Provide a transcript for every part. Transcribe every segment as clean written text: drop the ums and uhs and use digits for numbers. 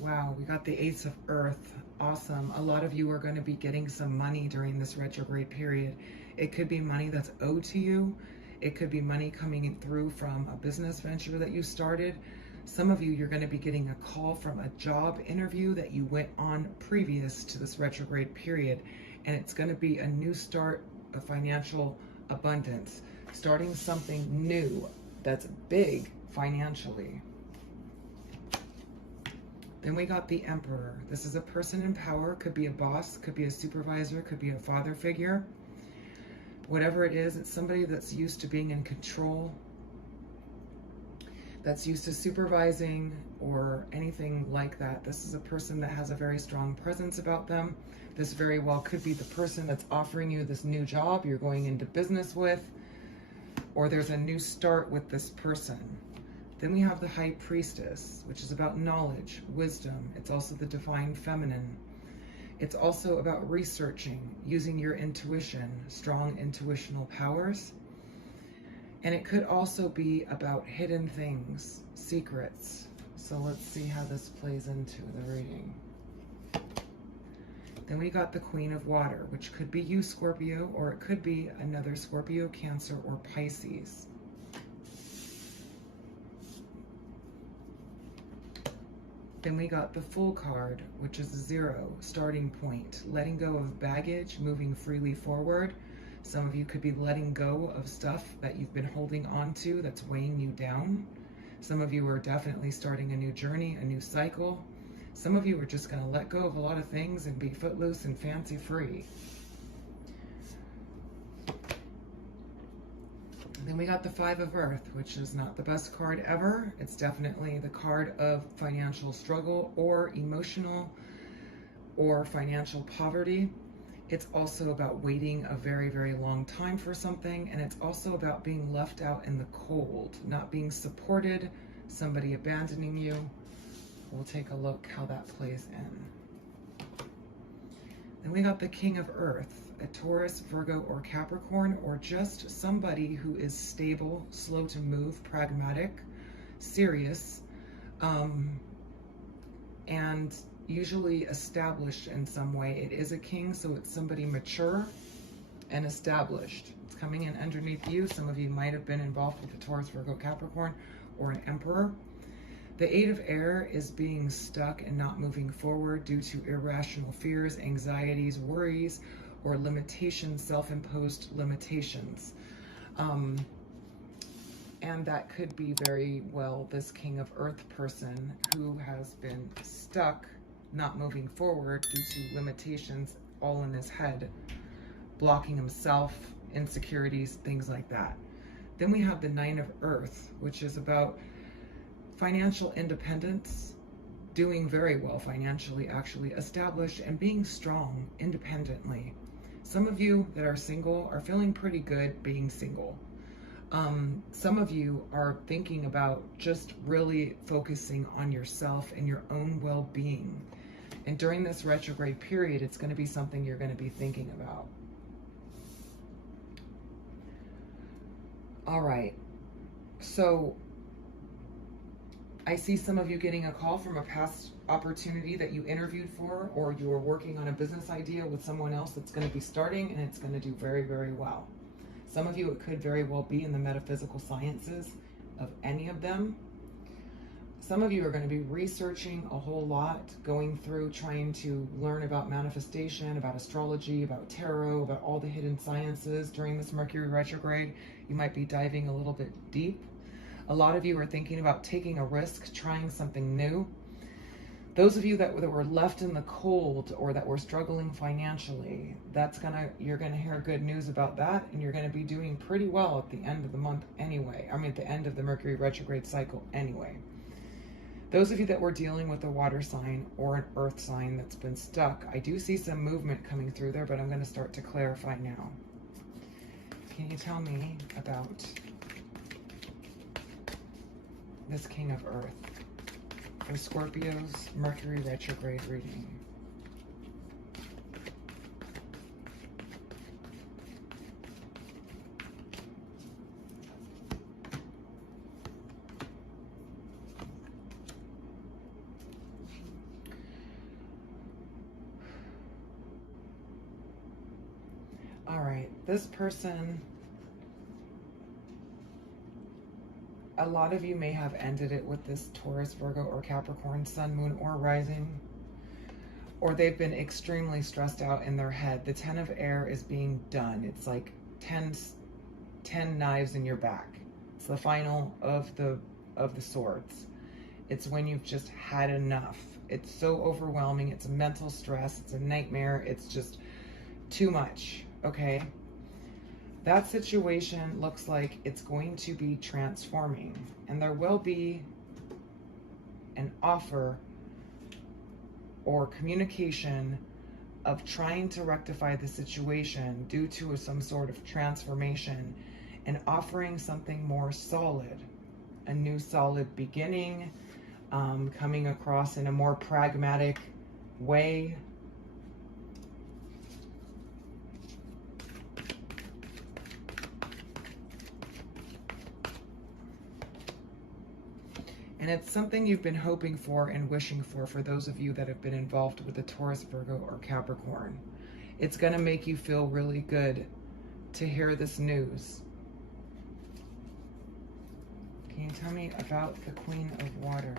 Wow, we got the Ace of Earth. Awesome. A lot of you are going to be getting some money during this retrograde period. It could be money that's owed to you. It could be money coming in through from a business venture that you started. Some of you, you're going to be getting a call from a job interview that you went on previous to this retrograde period. And it's going to be a new start of financial abundance, starting something new that's big financially. Then we got the Emperor. This is a person in power, could be a boss, could be a supervisor, could be a father figure. Whatever it is, it's somebody that's used to being in control, that's used to supervising or anything like that. This is a person that has a very strong presence about them. This very well could be the person that's offering you this new job you're going into business with, or there's a new start with this person. Then we have the High Priestess, which is about knowledge, wisdom. It's also the divine feminine. It's also about researching, using your intuition, strong intuitional powers. And it could also be about hidden things, secrets. So let's see how this plays into the reading. Then we got the Queen of Water, which could be you, Scorpio, or it could be another Scorpio, Cancer, or Pisces. Then we got the Fool card, which is 0, starting point, letting go of baggage, moving freely forward. Some of you could be letting go of stuff that you've been holding on to that's weighing you down. Some of you are definitely starting a new journey, a new cycle. Some of you are just going to let go of a lot of things and be footloose and fancy free. Then we got the Five of Earth, which is not the best card ever. It's definitely the card of financial struggle or emotional or financial poverty. It's also about waiting a very, very long time for something. And it's also about being left out in the cold, not being supported, somebody abandoning you. We'll take a look how that plays in. Then we got the King of Earth, a Taurus, Virgo, or Capricorn, or just somebody who is stable, slow to move, pragmatic, serious, and usually established in some way. It is a king, so it's somebody mature and established. It's coming in underneath you. Some of you might have been involved with a Taurus, Virgo, Capricorn, or an Emperor. The Eight of Air is being stuck and not moving forward due to irrational fears, anxieties, worries, or limitations, self-imposed limitations. And that could be very well this King of Earth person who has been stuck, not moving forward due to limitations all in his head, blocking himself, insecurities, things like that. Then we have the Nine of Earth, which is about financial independence, doing very well financially, actually established, and being strong independently. Some of you that are single are feeling pretty good being single. Some of you are thinking about just really focusing on yourself and your own well-being. And during this retrograde period, it's going to be something you're going to be thinking about. All right. So I see some of you getting a call from a past opportunity that you interviewed for, or you are working on a business idea with someone else that's going to be starting, and it's going to do very, very well. Some of you, it could very well be in the metaphysical sciences of any of them. Some of you are going to be researching a whole lot, going through, trying to learn about manifestation, about astrology, about tarot, about all the hidden sciences during this Mercury retrograde. You might be diving a little bit deep. A lot of you are thinking about taking a risk, trying something new. Those of you that were left in the cold or that were struggling financially, you're gonna hear good news about that, and you're gonna be doing pretty well at the end of the month anyway. I mean, at the end of the Mercury retrograde cycle anyway. Those of you that were dealing with a water sign or an earth sign that's been stuck, I do see some movement coming through there, but I'm gonna start to clarify now. Can you tell me about this King of Earth for Scorpio's Mercury retrograde reading? All right, this person, a lot of you may have ended it with this Taurus, Virgo, or Capricorn, Sun, Moon, or Rising, or they've been extremely stressed out in their head. The 10 of air is being done. It's like 10 knives in your back. It's the final of the swords. It's when you've just had enough. It's so overwhelming. It's a mental stress. It's a nightmare. It's just too much, okay? That situation looks like it's going to be transforming, and there will be an offer or communication of trying to rectify the situation due to some sort of transformation and offering something more solid, a new solid beginning, coming across in a more pragmatic way. And it's something you've been hoping for and wishing for those of you that have been involved with the Taurus, Virgo, or Capricorn. It's going to make you feel really good to hear this news. Can you tell me about the Queen of Water?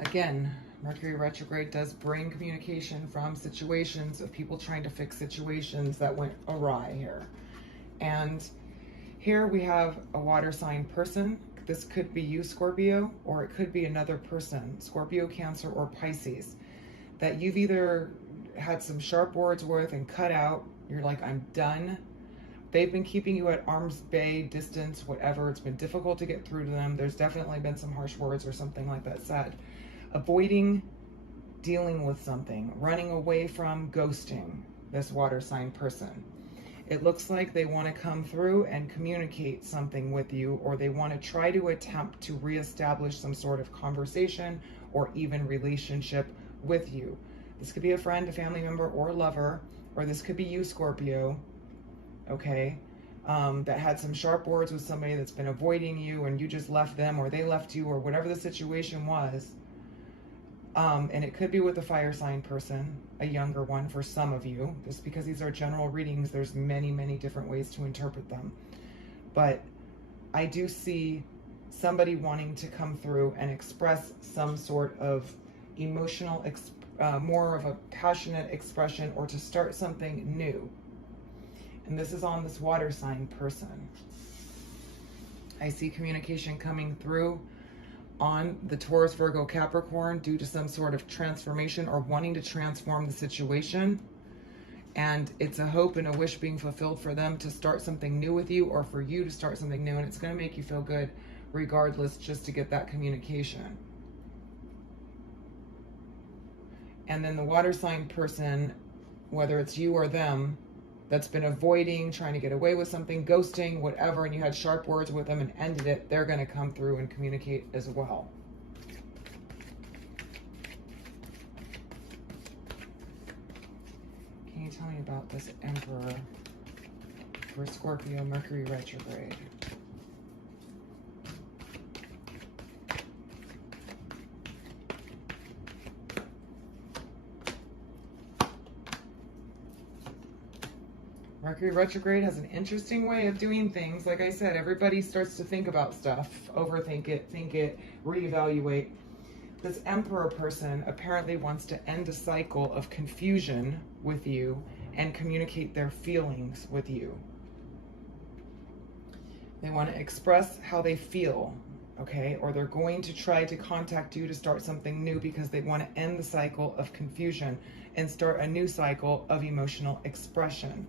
Again, Mercury retrograde does bring communication from situations of people trying to fix situations that went awry here. And here we have a water sign person. This could be you, Scorpio, or it could be another person, Scorpio, Cancer, or Pisces, that you've either had some sharp words with and cut out. You're like, I'm done. They've been keeping you at arm's bay, distance, whatever. It's been difficult to get through to them. There's definitely been some harsh words or something like that said. Avoiding dealing with something, running away from, ghosting this water sign person. It looks like they want to come through and communicate something with you, or they want to try to attempt to reestablish some sort of conversation or even relationship with you. This could be a friend, a family member, or a lover, or this could be you, Scorpio, okay, that had some sharp words with somebody that's been avoiding you and you just left them, or they left you, or whatever the situation was. And it could be with a fire sign person, a younger one for some of you. Just because these are general readings, there's many, many different ways to interpret them. But I do see somebody wanting to come through and express some sort of emotional, more of a passionate expression, or to start something new. And this is on this water sign person. I see communication coming through on the Taurus, Virgo, Capricorn due to some sort of transformation or wanting to transform the situation. And it's a hope and a wish being fulfilled for them to start something new with you, or for you to start something new. And it's going to make you feel good regardless, just to get that communication. And then the water sign person, whether it's you or them, that's been avoiding, trying to get away with something, ghosting, whatever, and you had sharp words with them and ended it, they're going to come through and communicate as well. Can you tell me about this Emperor for Scorpio, Mercury retrograde? Mercury retrograde has an interesting way of doing things. Like I said, everybody starts to think about stuff, overthink it, think it, reevaluate. This Emperor person apparently wants to end a cycle of confusion with you and communicate their feelings with you. They want to express how they feel, okay? Or they're going to try to contact you to start something new because they want to end the cycle of confusion and start a new cycle of emotional expression.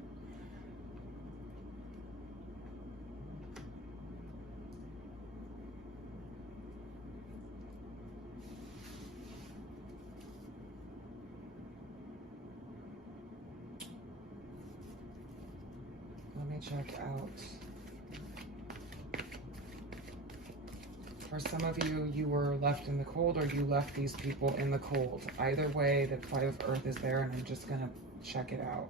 Let me check out For some of you, you were left in the cold, or you left these people in the cold. Either way, the 5 of Earth is there, and I'm just going to check it out.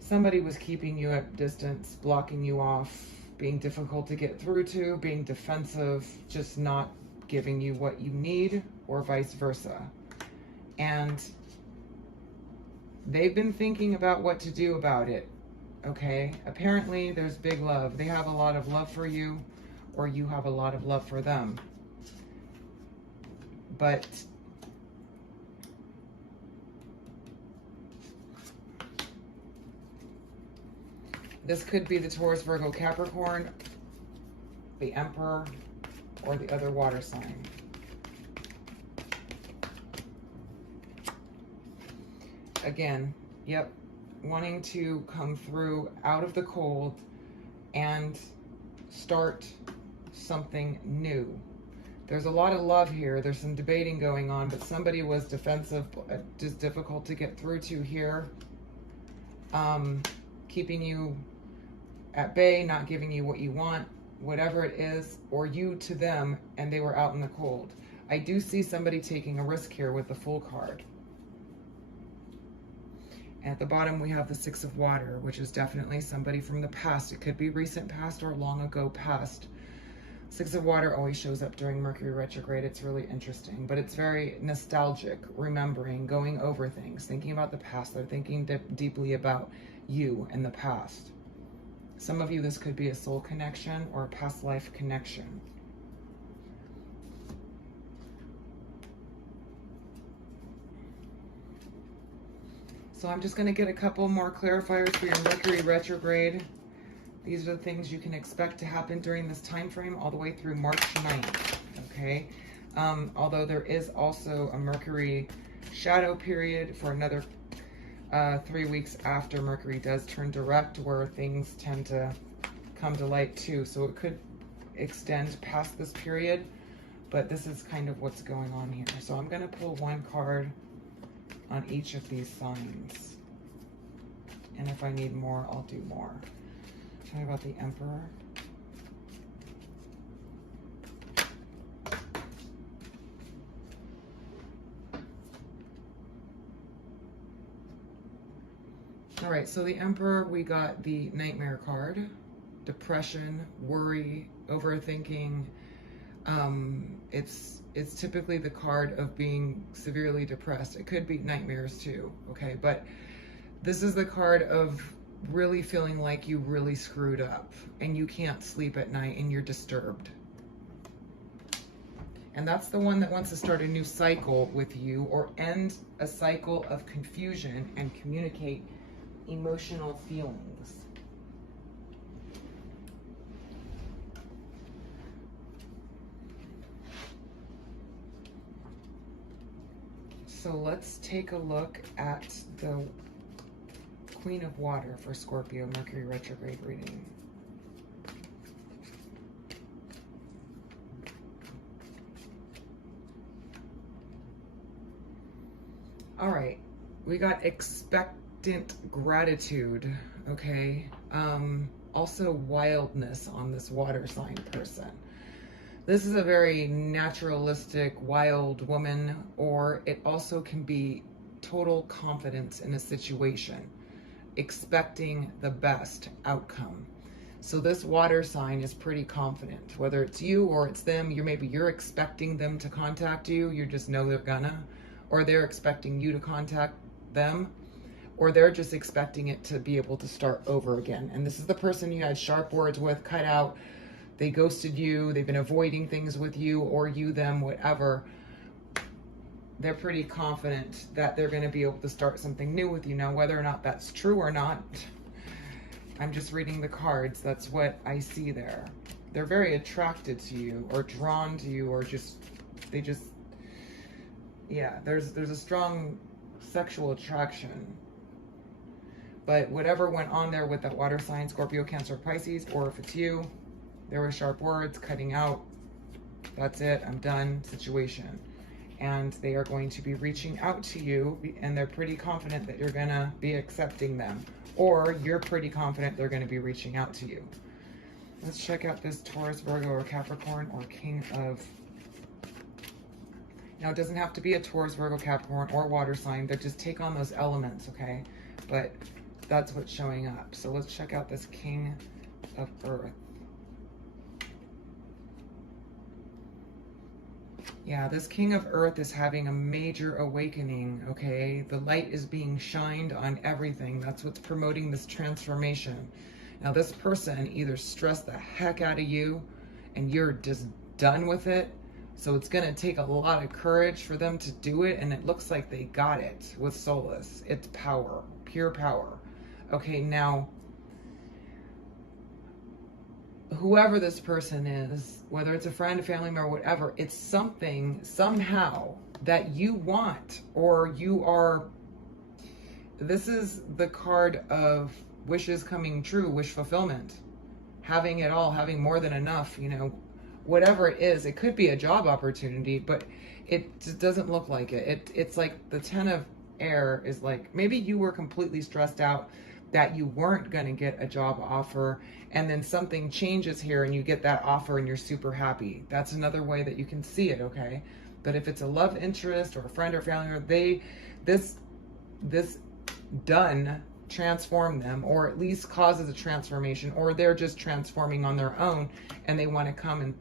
Somebody was keeping you at distance, blocking you off, being difficult to get through to, being defensive, just not giving you what you need, or vice versa. And they've been thinking about what to do about it, okay? Apparently, there's big love. They have a lot of love for you, or you have a lot of love for them. But this could be the Taurus, Virgo, Capricorn, the Emperor, or the other water sign. Again, yep, wanting to come through out of the cold and start something new. There's a lot of love here. There's some debating going on, but somebody was defensive, just difficult to get through to here. Keeping you at bay, not giving you what you want, whatever it is, or you to them, and they were out in the cold. I do see somebody taking a risk here with the Fool card. At the bottom, we have the 6 of Water, which is definitely somebody from the past. It could be recent past or long ago past. 6 of Water always shows up during Mercury retrograde. It's really interesting, but it's very nostalgic, remembering, going over things, thinking about the past. They're thinking deeply about you and the past. Some of you, this could be a soul connection or a past life connection. So I'm just going to get a couple more clarifiers for your Mercury retrograde. These are the things you can expect to happen during this time frame all the way through March 9th, okay? Although there is also a Mercury shadow period for another 3 weeks after Mercury does turn direct, where things tend to come to light too. So it could extend past this period, but this is kind of what's going on here. So I'm going to pull 1 card on each of these signs. And if I need more, I'll do more. Tell me about the Emperor. All right, so the Emperor, we got the Nightmare card. Depression, worry, overthinking. It's typically the card of being severely depressed. It could be nightmares too, okay? But this is the card of really feeling like you really screwed up and you can't sleep at night and you're disturbed. And that's the one that wants to start a new cycle with you, or end a cycle of confusion and communicate emotional feelings. So let's take a look at the Queen of Water for Scorpio Mercury retrograde reading. All right, we got expectant gratitude, okay? Also wildness on this water sign person. This is a very naturalistic, wild woman, or it also can be total confidence in a situation, expecting the best outcome. So this water sign is pretty confident, whether it's you or it's them. Maybe you're expecting them to contact you. You just know they're gonna, or they're expecting you to contact them, or they're just expecting it to be able to start over again. And this is the person you had sharp words with, cut out. They ghosted you, they've been avoiding things with you, or you them, whatever. They're pretty confident that they're going to be able to start something new with you. Now, whether or not that's true or not, I'm just reading the cards. That's what I see there. They're very attracted to you, or drawn to you, or yeah, there's a strong sexual attraction. But whatever went on there with that water sign, Scorpio, Cancer, Pisces, or if it's you, there were sharp words, cutting out, That's it. I'm done situation. And they are going to be reaching out to you, and they're pretty confident that you're going to be accepting them. Or you're pretty confident they're going to be reaching out to you. Let's check out this Taurus, Virgo, or Capricorn, or King of... Now, it doesn't have to be a Taurus, Virgo, Capricorn, or water sign. They just take on those elements, okay? But that's what's showing up. So let's check out this King of Earth. Yeah, this King of Earth is having a major awakening, okay? The light is being shined on everything. That's what's promoting this transformation. Now, this person either stressed the heck out of you and you're just done with it. So it's going to take a lot of courage for them to do it. And it looks like they got it with Solace. It's power, pure power. Okay, now, whoever this person is, whether it's a friend, a family member, whatever, it's something, somehow, that you want, or you are, this is the card of wishes coming true, wish fulfillment, having it all, having more than enough, you know, whatever it is. It could be a job opportunity, but it just doesn't look like it. It's like the 10 of air is like, maybe you were completely stressed out that you weren't going to get a job offer, and then something changes here and you get that offer and you're super happy. That's another way that you can see it, okay? But if it's a love interest or a friend or family member, this done transform them, or at least causes a transformation, or they're just transforming on their own and they want to come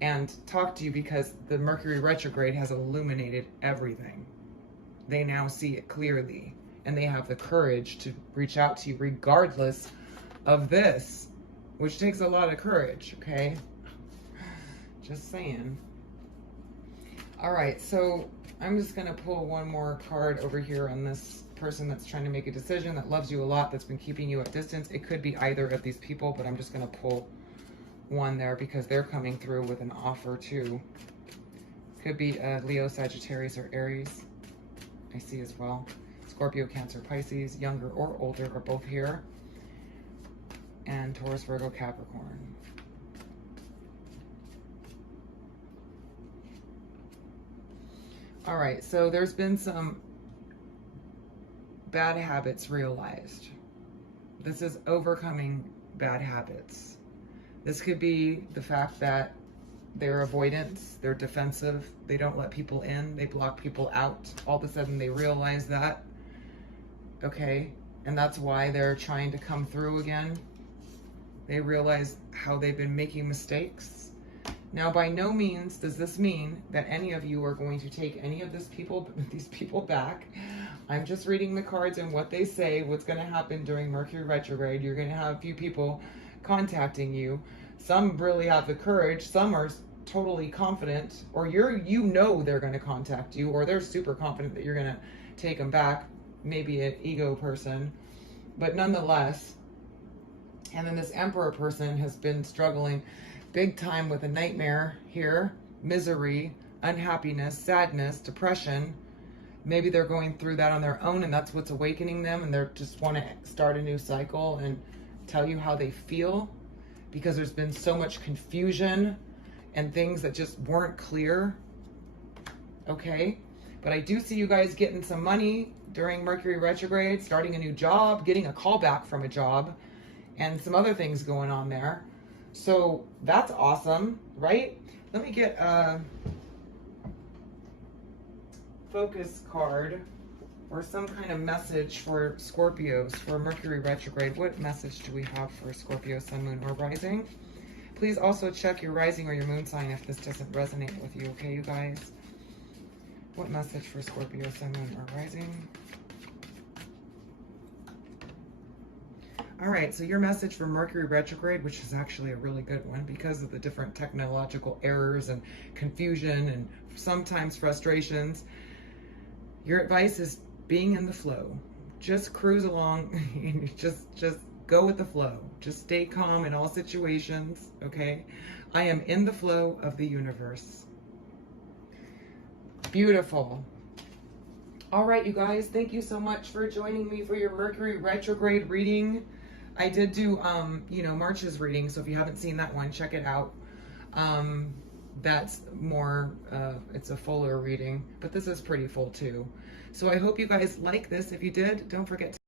and talk to you because the Mercury retrograde has illuminated everything. They now see it clearly. And they have the courage to reach out to you regardless of this, which takes a lot of courage, okay? Just saying. All right, so I'm just going to pull one more card over here on this person that's trying to make a decision, that loves you a lot, that's been keeping you at distance. It could be either of these people, but I'm just going to pull one there because they're coming through with an offer too. Could be Leo, Sagittarius, or Aries. I see as well. Scorpio, Cancer, Pisces, younger or older, are both here. And Taurus, Virgo, Capricorn. All right, so there's been some bad habits realized. This is overcoming bad habits. This could be the fact that they're avoidant, they're defensive, they don't let people in, they block people out. All of a sudden they realize that. Okay, and that's why they're trying to come through again. They realize how they've been making mistakes. Now, by no means does this mean that any of you are going to take any of these people back. I'm just reading the cards and what they say, what's going to happen during Mercury retrograde. You're going to have a few people contacting you. Some really have the courage. Some are totally confident, or you know they're going to contact you, or they're super confident that you're going to take them back. Maybe an ego person, but nonetheless. And then this Emperor person has been struggling big time with a nightmare here, misery, unhappiness, sadness, depression. Maybe they're going through that on their own, and that's what's awakening them, and they just want to start a new cycle and tell you how they feel, because there's been so much confusion and things that just weren't clear. Okay, but I do see you guys getting some money during Mercury retrograde, starting a new job, getting a call back from a job, and some other things going on there. So that's awesome, right? Let me get a focus card or some kind of message for Scorpios for Mercury retrograde. What message do we have for Scorpio, Sun, Moon, or Rising? Please also check your rising or your moon sign if this doesn't resonate with you, okay, you guys? What message for Scorpio, Sun, Moon, or Rising? All right, so your message for Mercury retrograde, which is actually a really good one because of the different technological errors and confusion and sometimes frustrations. Your advice is being in the flow. Just cruise along and just go with the flow. Just stay calm in all situations, okay? I am in the flow of the universe. Beautiful. All right, you guys, thank you so much for joining me for your Mercury retrograde reading. I did do, March's reading, so if you haven't seen that one, check it out. that's more, it's a fuller reading, but this is pretty full too. So I hope you guys like this. If you did, don't forget to